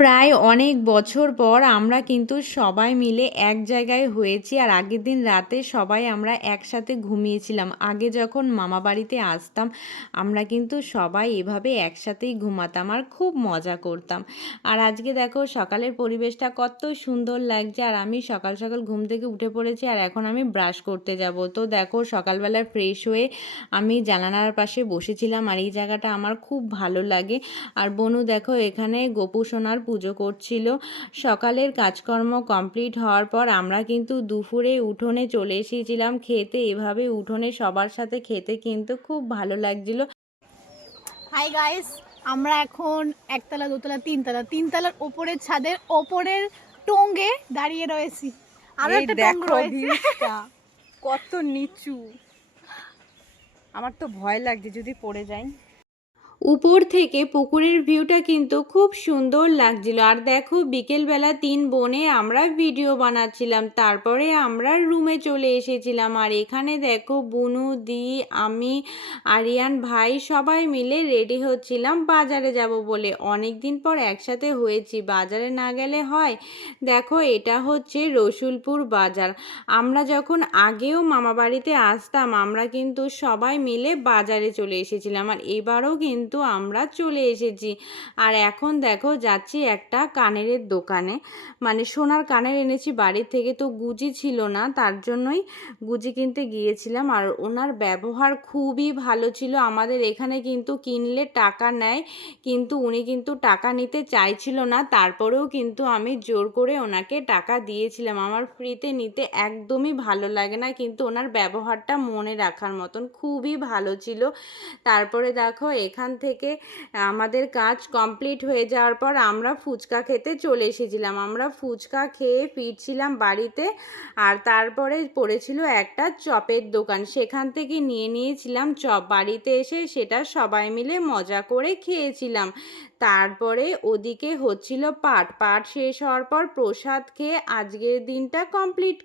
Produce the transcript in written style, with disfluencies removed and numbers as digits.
প্রায় অনেক বছর পর আমরা কিন্তু সবাই মিলে এক জায়গায় হয়েছি। আর আগের দিন রাতে সবাই আমরা একসাথে ঘুমিয়েছিলাম। আগে যখন মামা বাড়িতে আসতাম আমরা কিন্তু সবাই এভাবে একসাথেই ঘুমাতাম আর খুব মজা করতাম। আর আজকে দেখো সকালের পরিবেশটা কত সুন্দর লাগছে। আর আমি সকাল সকাল ঘুম থেকে উঠে পড়েছি আর এখন আমি ব্রাশ করতে যাব। তো দেখো সকালবেলা ফ্রেশ হয়ে আমি জানালার পাশে বসেছিলাম আর এই জায়গাটা আমার খুব ভালো লাগে। আর বনু দেখো এখানে গোপু সোনার পুজো করছিল। সকালের কাজকর্ম কমপ্লিট হওয়ার পর আমরা কিন্তু দুপুরে উঠোনে চলে এসেছিলাম খেতে। এভাবে উঠোনে সবার সাথে খেতে কিন্তু খুব ভালো লাগছিল। হাই গাইস, আমরা এখন একতলা, দোতলা, তিনতলার ওপরের ছাদের ওপরের টঙ্গে দাঁড়িয়ে রয়েছি। আরো একটা টং রয়েছে। কত নিচু, আমার তো ভয় লাগছে যদি পড়ে যাই। উপর থেকে পুকুরের ভিউটা কিন্তু খুব সুন্দর লাগছিল। আর দেখো বিকেলবেলা 3 বোনে আমরা ভিডিও বানাচ্ছিলাম, তারপরে আমরা রুমে চলে এসেছিলাম। আর এখানে দেখো বুনু দি, আমি, আরিয়ান ভাই সবাই মিলে রেডি হচ্ছিলাম বাজারে যাব বলে। অনেক দিন পর একসাথে হয়েছি, বাজারে না গেলে হয়। দেখো এটা হচ্ছে রসুলপুর বাজার। আমরা যখন আগেও মামা বাড়িতে আসতাম আমরা কিন্তু সবাই মিলে বাজারে চলে এসেছিলাম, আর এবারও কিন্তু আমরা চলে এসেছি। আর এখন দেখো যাচ্ছি একটা কানের দোকানে, মানে সোনার কানের এনেছি বাড়ির থেকে, তো গুজি ছিল না তার জন্যই গুজি কিনতে গিয়েছিলাম। আর ওনার ব্যবহার খুবই ভালো ছিল। আমাদের এখানে কিন্তু কিনলে টাকা নেয়, কিন্তু উনি কিন্তু টাকা নিতে চাইছিল না। তারপরেও কিন্তু আমি জোর করে ওনাকে টাকা দিয়েছিলাম। আমার ফ্রিতে নিতে একদমই ভালো লাগে না, কিন্তু ওনার ব্যবহারটা মনে রাখার মতন, খুবই ভালো ছিল। তারপরে দেখো এখান থেকে আমাদের কাজ কমপ্লিট হয়ে যাওয়ার পর আমরা ফুচকা খেতে চলে এসেছিলাম। আমরা ফুচকা খেয়ে ফিরছিলাম বাড়িতে। আর তারপরে পড়েছিল একটা চপের দোকান, সেখান থেকে নিয়ে নিয়েছিলাম চপ। বাড়িতে এসে সেটা সবাই মিলে মজা করে খেয়েছিলাম। তারপরে ওদিকে হচ্ছিল পাঠ শেষ হওয়ার পর প্রসাদ খেয়ে আজকের দিনটা কমপ্লিট।